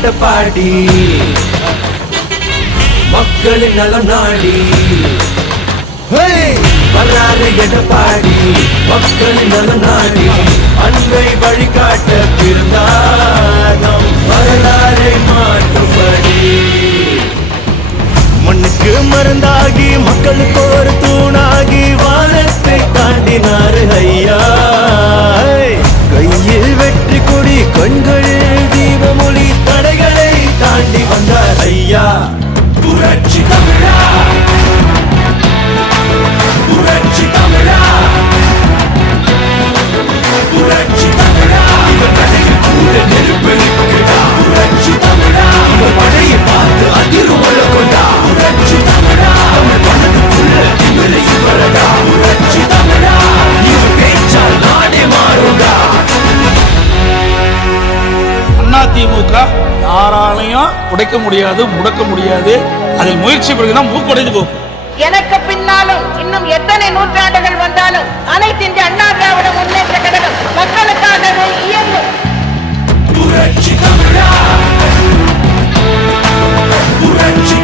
எடப்பாடி மக்களின் நலம் நாடி வர்றாரு எடப்பாடி மக்களின் நலம் நாடி அன்பை வழிகாட்ட பிறந்தார் நம் வரலாறை மாற்றும்படி மண்ணுக்கு மருந்தாகி மக்களுக்கு ஒரு தூணாகி வானத்தை தாண்டினாரு ஐயா கையில் வெற்றி கொடி கண்களில் தீபமொழி தடைகளை தாண்டி வந்தார் ஐயா புரட்சி தமிழா புரட்சி தமிழா புரட்சி தமிழா இவன் கடையில் கூட நெருப்பெடுக்கடா புரட்சி தமிழா இவன் படையை பார்த்து அதிர்வுள்ள கொண்டா புரட்சி தமிழா தமிழ் மனதுக்குள்ள திமிரை இவரடா புரட்சி தமிழா இவன் பேச்சால் நாடே மாறுடா. அதிமுக யாராலையும் உடைக்க முடியாது முடக்க முடியாது. அதில் முயற்சி பிறகுதான் மூக்குடைந்து போகும். எனக்கு பின்னாலும் இன்னும் எத்தனை நூற்றாண்டுகள் வந்தாலும் அனைத்து இந்திய அண்ணா திராவிட முன்னேற்ற கழகம் மக்களுக்காகவே இயங்கும். புரட்சி தமிழா புரட்சி